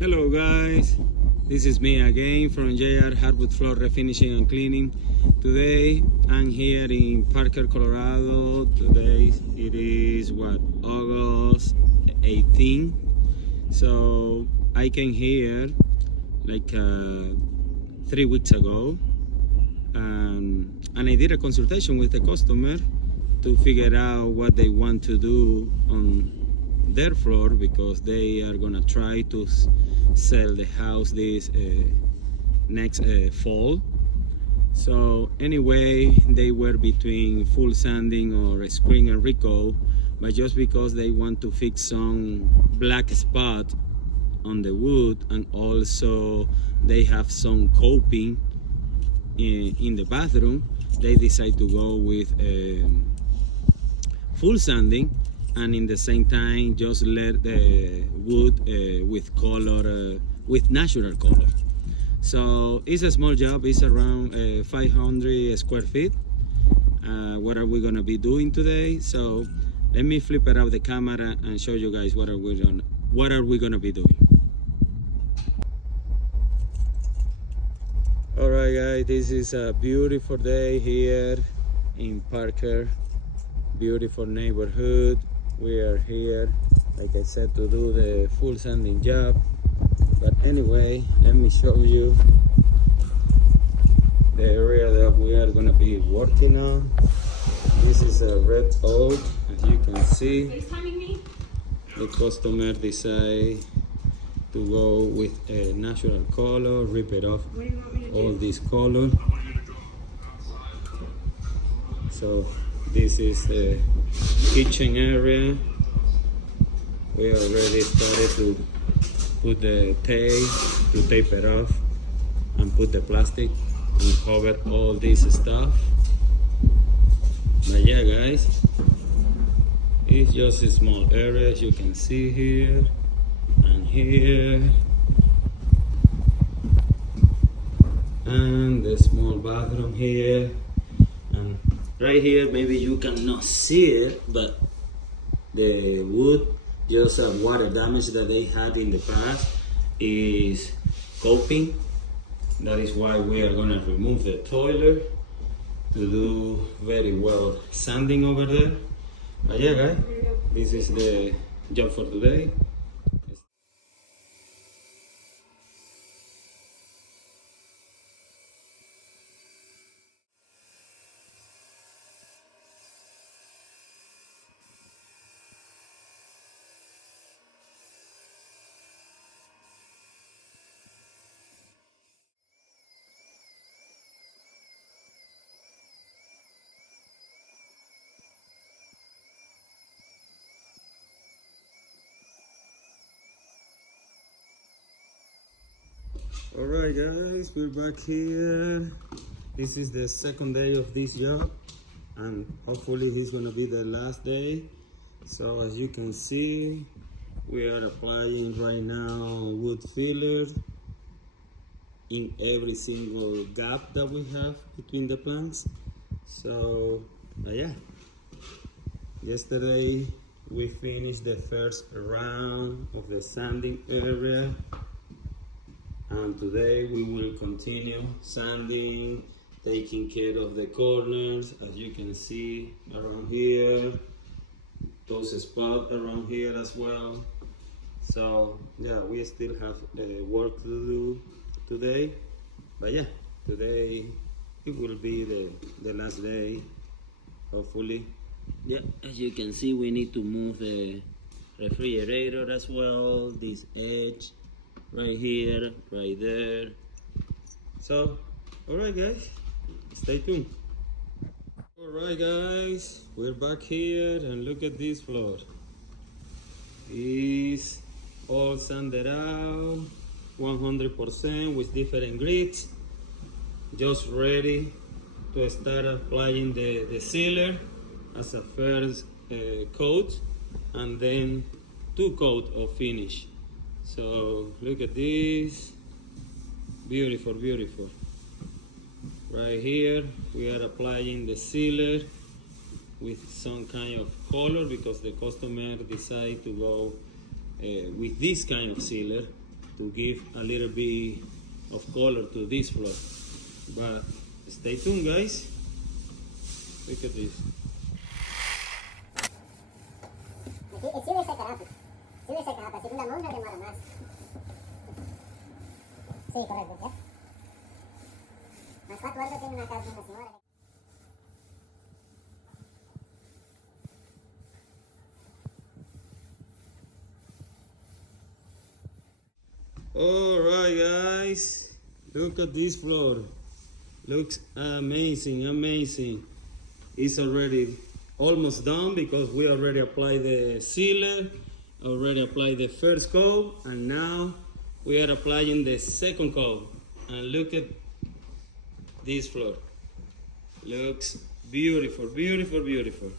Hello guys, this is me again from JR Hardwood Floor Refinishing and Cleaning. Today I'm here in Parker, Colorado. Today it is August 18. So I came here like 3 weeks ago, and I did a consultation with the customer to figure out what they want to do on their floor, because they are gonna try to sell the house this next fall. So anyway, they were between full sanding or screen and recall, but just because they want to fix some black spot on the wood, and also they have some coping in the bathroom, they decide to go with full sanding, and in the same time just let the wood with color, with natural color. So it's a small job. It's around 500 square feet. What are we gonna be doing today? So let me flip it out the camera and show you guys what are we gonna be doing. All right guys, this is a beautiful day here in Parker. Beautiful neighborhood. We are here, like I said, to do the full sanding job. But anyway, let me show you the area that we are going to be working on. This is a red oak, as you can see. The customer decided to go with a natural color, rip it off all this color. So this is the kitchen area. We already started to put the tape, to tape it off and put the plastic and cover all this stuff. But yeah guys, it's just a small area, as you can see here and here, and the small bathroom here, and right here maybe you cannot see it, but the wood, just water damage that they had in the past, is coping. That is why we are gonna remove the toilet to do very well sanding over there. But yeah guys, this is the job for today. Alright guys, we're back here. This is the second day of this job, and hopefully it's gonna be the last day. So as you can see, we are applying right now wood filler in every single gap that we have between the planks. So yeah, yesterday we finished the first round of the sanding area, and today we will continue sanding, taking care of the corners, as you can see around here, those spots around here as well. So yeah, we still have work to do today, but yeah, today it will be the last day, hopefully. Yeah, as you can see, we need to move the refrigerator as well, this edge right here, right there. So alright guys, stay tuned. Alright guys, we're back here, and look at this floor. It's all sanded out 100% with different grits, just ready to start applying the sealer as a first coat, and then 2 coats of finish. So look at this, beautiful, beautiful. Right here we are applying the sealer with some kind of color, because the customer decided to go with this kind of sealer to give a little bit of color to this floor. But stay tuned, guys. Look at this. Así que la monja demora más. Sí, correcto, ¿ya? Más 4 horas tiene una casa de una señora. Alright, guys, look at this floor. Looks amazing, amazing. It's already almost done because we already applied the sealer, already applied the first coat, and now we are applying the second coat. And look at this floor. Looks beautiful, beautiful, beautiful.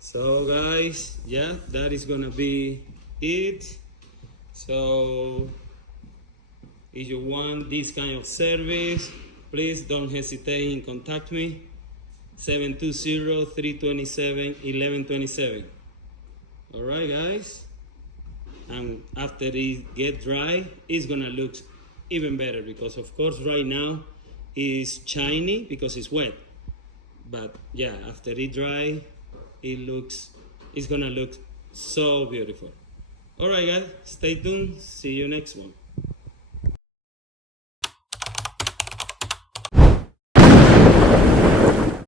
So guys, yeah, that is gonna be it. So if you want this kind of service, please don't hesitate and contact me. 720-327-1127. All right, guys. And after it get dry, it's gonna look even better because, of course, right now it's shiny because it's wet. But yeah, after it dry, it's gonna look so beautiful. All right, guys, stay tuned. See you next one.